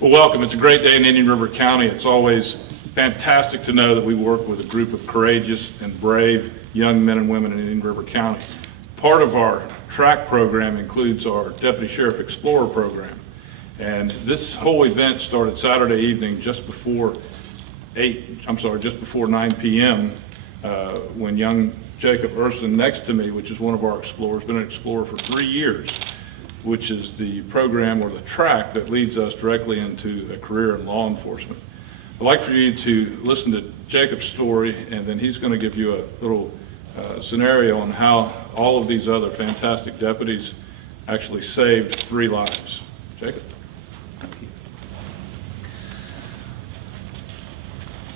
Well, welcome. It's a great day in Indian River County. It's always fantastic to know that we work with a group of courageous and brave young men and women in Indian River County. Part of our track program includes our Deputy Sheriff Explorer program. And this whole event started Saturday evening just before 9 p.m. When young Jacob Ursin next to me, which is one of our explorers, been an explorer for 3 years, which is the program or the track that leads us directly into a career in law enforcement. I'd like for you to listen to Jacob's story, and then he's going to give you a little scenario on how all of these other fantastic deputies actually saved 3 lives. Jacob.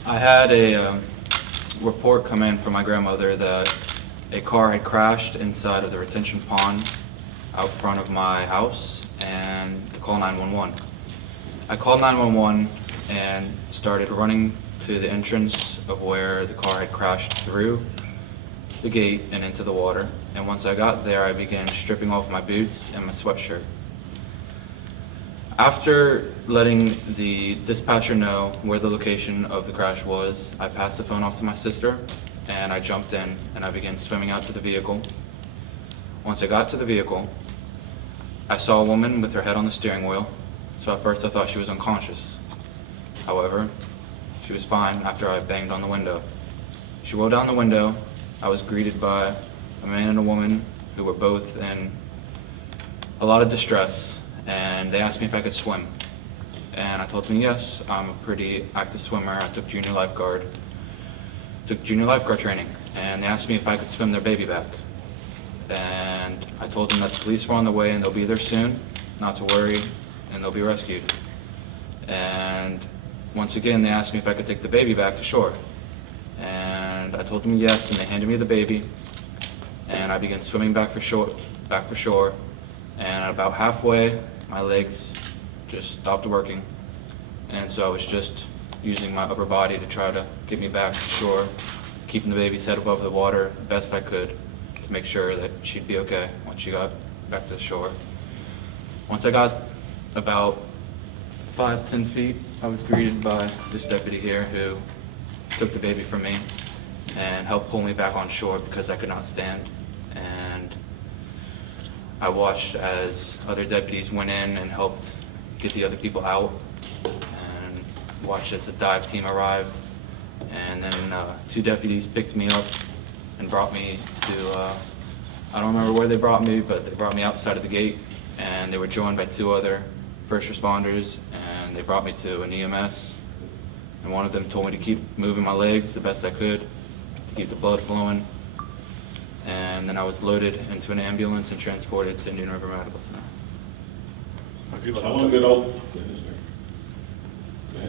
I had a report come in from my grandmother that a car had crashed inside of the retention pond out front of my house, and to call 911. I called 911 and started running to the entrance of where the car had crashed through the gate and into the water. And once I got there, I began stripping off my boots and my sweatshirt. After letting the dispatcher know where the location of the crash was, I passed the phone off to my sister, and I jumped in and I began swimming out to the vehicle. Once I got to the vehicle, I saw a woman with her head on the steering wheel, so at first I thought she was unconscious. However, she was fine after I banged on the window. She rolled down the window. I was greeted by a man and a woman who were both in a lot of distress, and they asked me if I could swim. And I told them yes, I'm a pretty active swimmer. I took junior lifeguard training, and they asked me if I could swim their baby back. And I told them that the police were on the way and they'll be there soon, not to worry, and they'll be rescued. And once again, they asked me if I could take the baby back to shore. And I told them yes, and they handed me the baby. And I began swimming back for shore. And about halfway, my legs just stopped working. And so I was just using my upper body to try to get me back to shore, keeping the baby's head above the water the best I could, to make sure that she'd be okay once she got back to the shore. Once I got about 5-10 feet, I was greeted by this deputy here who took the baby from me and helped pull me back on shore because I could not stand. And I watched as other deputies went in and helped get the other people out, and watched as the dive team arrived. And then 2 deputies picked me up and brought me to, I don't remember where they brought me, but they brought me outside of the gate, and they were joined by 2 other first responders, and they brought me to an EMS, and one of them told me to keep moving my legs the best I could to keep the blood flowing. And then I was loaded into an ambulance and transported to Indian River Medical Center. How long ago?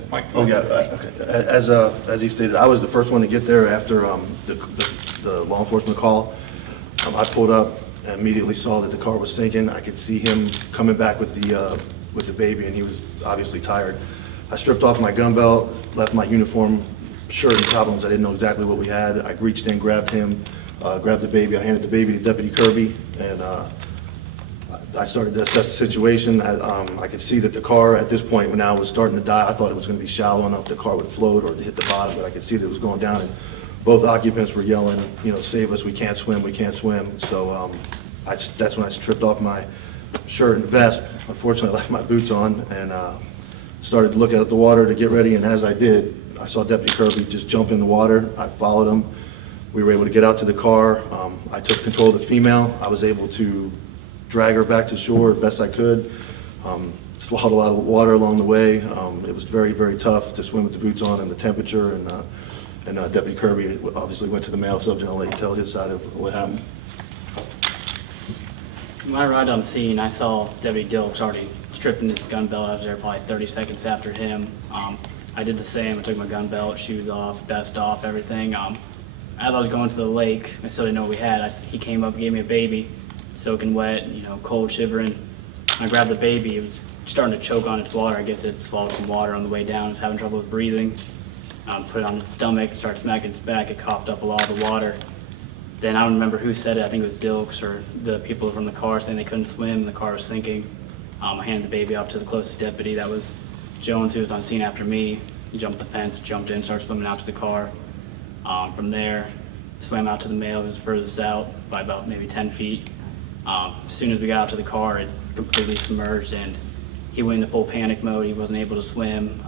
Mike. Oh, yeah, okay. As he stated, I was the first one to get there after the law enforcement call. I pulled up and immediately saw that the car was sinking. I could see him coming back with the baby, and he was obviously tired. I stripped off my gun belt, left my uniform, shirt, and problems. I didn't know exactly what we had. I reached in, grabbed him, grabbed the baby. I handed the baby to Deputy Curby, and I started to assess the situation. I could see that the car at this point now was starting to die. I thought it was going to be shallow enough the car would float or hit the bottom, but I could see that it was going down, and both occupants were yelling, save us, we can't swim, we can't swim. So that's when I stripped off my shirt and vest. Unfortunately, I left my boots on and started to look at the water to get ready, and as I did, I saw Deputy Curby just jump in the water. I followed him. We were able to get out to the car. I took control of the female. I was able to drag her back to shore as best I could. Swallowed a lot of water along the way. It was very, very tough to swim with the boots on and the temperature, and Deputy Curby obviously went to the male subject. I'll let you tell his side of what happened. When I arrived on the scene, I saw Deputy Dilks already stripping his gun belt. I was there probably 30 seconds after him. I did the same. I took my gun belt, shoes off, vest off, everything. As I was going to the lake, I still didn't know what we had. He came up and gave me a baby, soaking wet, cold, shivering. I grabbed the baby. It was starting to choke on its water. I guess it swallowed some water on the way down. It was having trouble with breathing. Put it on its stomach, started smacking its back. It coughed up a lot of the water. Then I don't remember who said it. I think it was Dilks or the people from the car saying they couldn't swim and the car was sinking. I handed the baby off to the closest deputy that was Jones, who was on scene after me, jumped the fence, jumped in, started swimming out to the car. From there, swam out to the male, who was furthest out by about maybe 10 feet. As soon as we got out to the car, it completely submerged, and he went into full panic mode. He wasn't able to swim.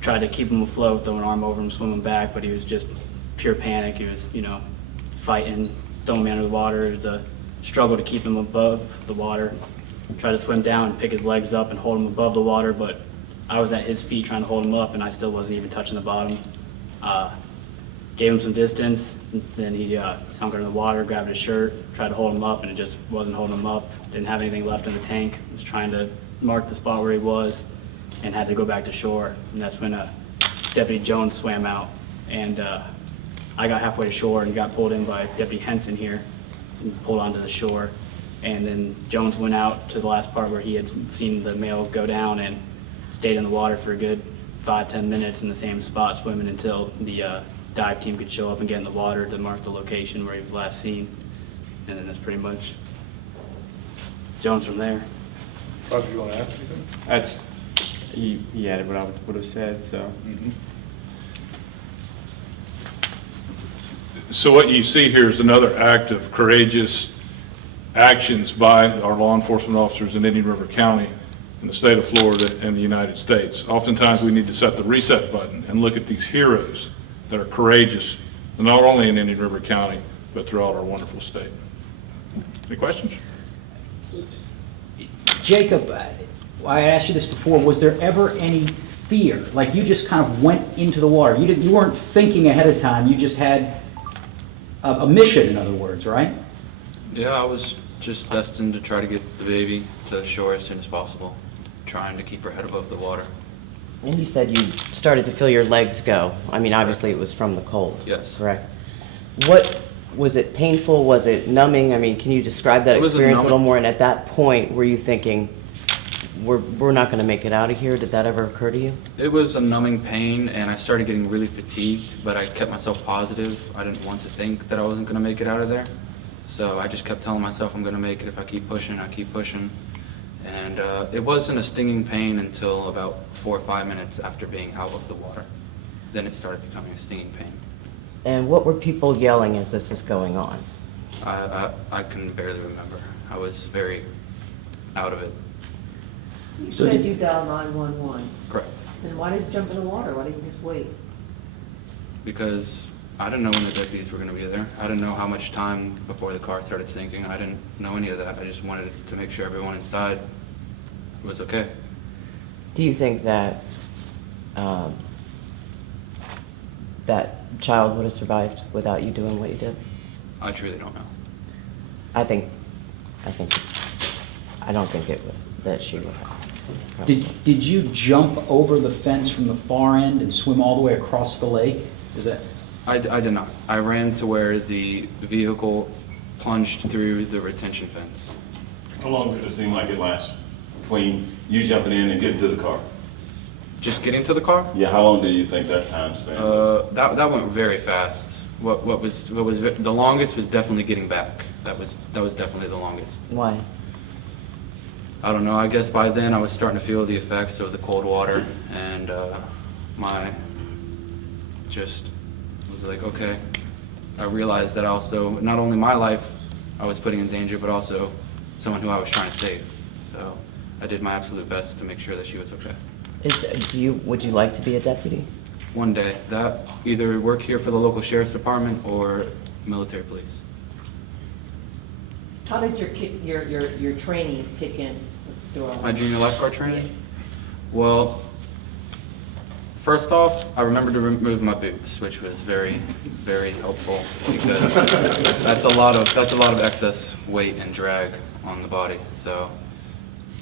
Tried to keep him afloat, throw an arm over him, swim him back, but he was just pure panic. He was, fighting, throwing me under the water. It was a struggle to keep him above the water. Tried to swim down and pick his legs up and hold him above the water, but I was at his feet trying to hold him up, and I still wasn't even touching the bottom. Gave him some distance, then he sunk under the water, grabbed his shirt, tried to hold him up, and it just wasn't holding him up. Didn't have anything left in the tank. Was trying to mark the spot where he was, and had to go back to shore. And that's when Deputy Jones swam out, and I got halfway to shore and got pulled in by Deputy Henson here, and pulled onto the shore. And then Jones went out to the last part where he had seen the male go down and stayed in the water for a good 5-10 minutes in the same spot swimming until the dive team could show up and get in the water to mark the location where he was last seen. And then that's pretty much Jones from there. Roger, you want to add anything? That's, he added what I would have said, so. So what you see here is another act of courageous actions by our law enforcement officers in Indian River County, in the state of Florida, and the United States. Oftentimes we need to set the reset button and look at these heroes that are courageous, not only in Indian River County, but throughout our wonderful state. Any questions? Jacob, I asked you this before, was there ever any fear? Like you just kind of went into the water. You weren't thinking ahead of time, you just had a mission, in other words, right? Yeah, I was just destined to try to get the baby to shore as soon as possible, trying to keep her head above the water. And you said you started to feel your legs go. I mean, obviously it was from the cold. Yes. Correct. What, was it painful? Was it numbing? I mean, can you describe that It was experience a little numbing. more? And at that point, were you thinking, we're not going to make it out of here? Did that ever occur to you? It was a numbing pain, and I started getting really fatigued, but I kept myself positive. I didn't want to think that I wasn't going to make it out of there. So I just kept telling myself I'm going to make it if I keep pushing, I keep pushing. And it wasn't a stinging pain until about 4 or 5 minutes after being out of the water. Then it started becoming a stinging pain. And what were people yelling as this is going on? I can barely remember. I was very out of it. You said you dialed 911. Correct. Then why did you jump in the water? Why didn't you just wait? Because I didn't know when the deputies were going to be there. I didn't know how much time before the car started sinking. I didn't know any of that. I just wanted to make sure everyone inside was okay. Do you think that that child would have survived without you doing what you did? I truly don't know. I don't think it would, that she would have. Did you jump over the fence from the far end and swim all the way across the lake? Is that? I did not. I ran to where the vehicle plunged through the retention fence. How long did it seem like it lasts between you jumping in and getting to the car? Just getting to the car? Yeah, how long do you think that time span? That went very fast. What was the longest was definitely getting back. That was definitely the longest. Why? I don't know. I guess by then I was starting to feel the effects of the cold water, and my just was like, okay. I realized that also not only my life I was putting in danger, but also someone who I was trying to save. So I did my absolute best to make sure that she was okay. Would you like to be a deputy? One day, that either work here for the local sheriff's department or military police. How did your training kick in? My junior lifeguard training? Well, first off, I remembered to remove my boots, which was very, very helpful because that's a lot of excess weight and drag on the body. So,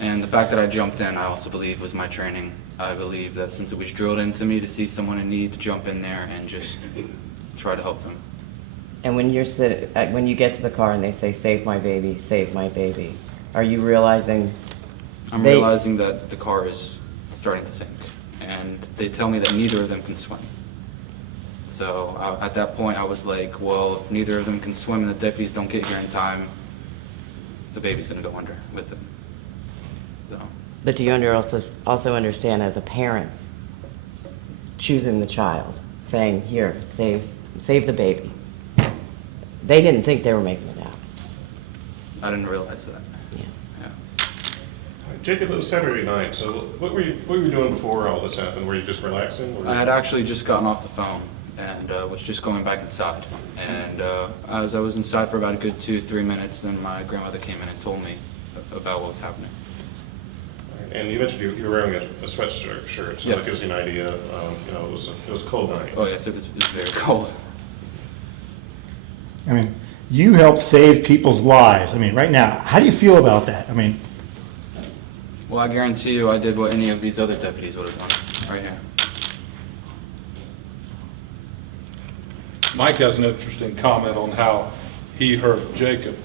and the fact that I jumped in, I also believe was my training. I believe that since it was drilled into me to see someone in need, to jump in there and just try to help them. And when when you get to the car and they say, save my baby, are you realizing? I'm realizing that the car is starting to sink, and they tell me that neither of them can swim. So at that point, I was like, well, if neither of them can swim and the deputies don't get here in time, the baby's going to go under with them. So But do you also understand as a parent, choosing the child, saying, here, save the baby? They didn't think they were making it out. I didn't realize that. Yeah. Yeah. Jacob, it was Saturday night, so what were you doing before all this happened? Were you just relaxing? I had actually just gotten off the phone and was just going back inside. And as I was inside for about a good 2-3 minutes, then my grandmother came in and told me about what was happening. And you mentioned you were wearing a sweatshirt, so Yes. that gives you an idea. It was a cold night. Oh yes, it was very cold. I mean, you helped save people's lives. I mean, right now, how do you feel about that? I mean, Well, I guarantee you I did what any of these other deputies would have done, right here. Mike has an interesting comment on how he heard Jacob,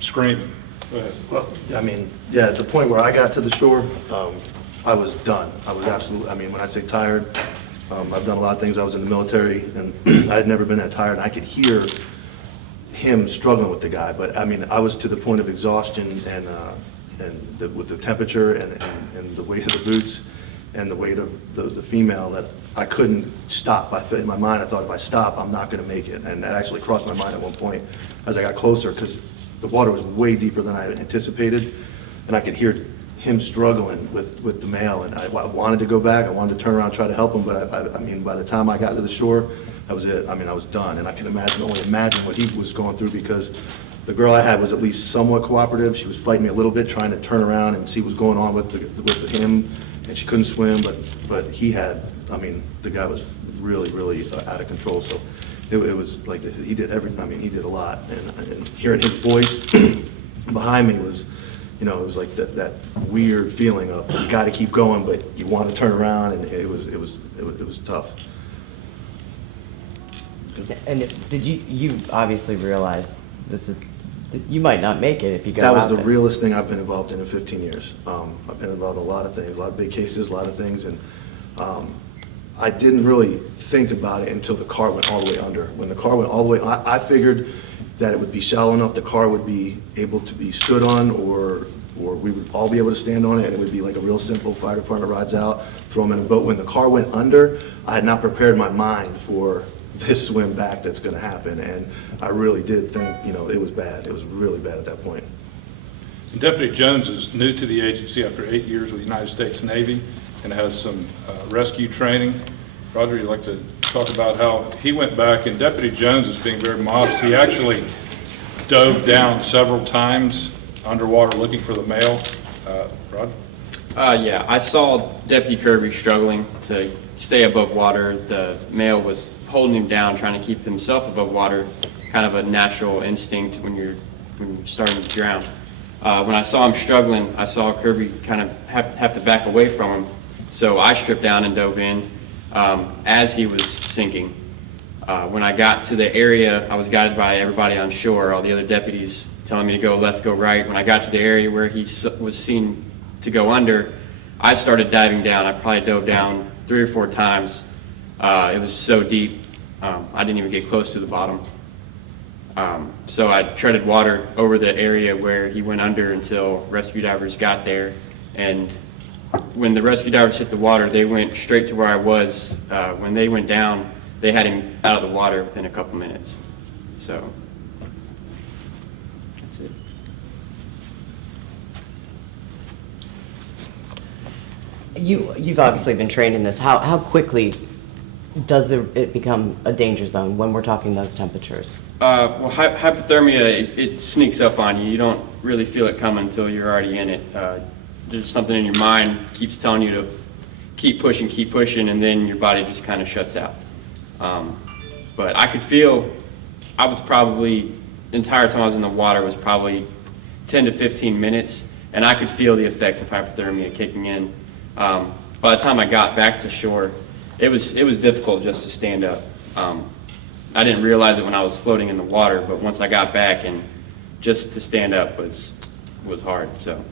screaming. Go ahead. Well, I mean, yeah, at the point where I got to the shore, I was done. I was absolutely, I mean, when I say tired, I've done a lot of things. I was in the military, and I had never been that tired. And I could hear him struggling with the guy, but I mean, I was to the point of exhaustion with the temperature and the weight of the boots and the weight of the female that I couldn't stop. In my mind, I thought if I stop, I'm not going to make it. And that actually crossed my mind at one point as I got closer, because the water was way deeper than I had anticipated, and I could hear him struggling with the male, and I wanted to go back. I wanted to turn around and try to help him, but I mean, by the time I got to the shore, that was it. I mean, I was done, and I can only imagine what he was going through, because the girl I had was at least somewhat cooperative. She was fighting me a little bit, trying to turn around and see what was going on with him, and she couldn't swim, but he had, I mean, the guy was really, really out of control, so it was like he did everything. I mean, he did a lot, and hearing his voice behind me was, you know, it was like that weird feeling of you got to keep going, but you want to turn around, and it was tough. And did you obviously realized you might not make it if you go That was out the there. realest thing I've been involved in 15 years. I've been involved in a lot of things, a lot of big cases, a lot of things, and I didn't really think about it until the car went all the way under. When the car went all the way, I figured that it would be shallow enough the car would be able to be stood on, or we would all be able to stand on it, and it would be like a real simple fire department rides out, throw them in a boat. When the car went under, I had not prepared my mind for this swim back that's going to happen, and I really did think, you know, it was bad. It was really bad at that point. And Deputy Jones is new to the agency after 8 years with the United States Navy and has some rescue training. Roger, you'd like to talk about how he went back, and Deputy Jones is being very modest. He actually dove down several times underwater looking for the male. Roger? Yeah, I saw Deputy Curby struggling to stay above water. The male was holding him down, trying to keep himself above water, kind of a natural instinct when you're starting to drown. When I saw him struggling, I saw Curby kind of have to back away from him, so I stripped down and dove in as he was sinking. When I got to the area, I was guided by everybody on shore, all the other deputies telling me to go left, go right. When I got to the area where he was seen to go under, I started diving down. I probably dove down 3 or 4 times. It was so deep, I didn't even get close to the bottom. So I treaded water over the area where he went under until rescue divers got there. And when the rescue divers hit the water, they went straight to where I was. When they went down, they had him out of the water within a couple minutes. So that's it. You've obviously been trained in this. How quickly does it become a danger zone when we're talking those temperatures? Well, hypothermia, it sneaks up on you. You don't really feel it coming until you're already in it. There's something in your mind keeps telling you to keep pushing, and then your body just kind of shuts out. But I could feel, I was probably, the entire time I was in the water was probably 10 to 15 minutes, and I could feel the effects of hypothermia kicking in. By the time I got back to shore, it was difficult just to stand up. I didn't realize it when I was floating in the water, but once I got back, and just to stand up was hard. So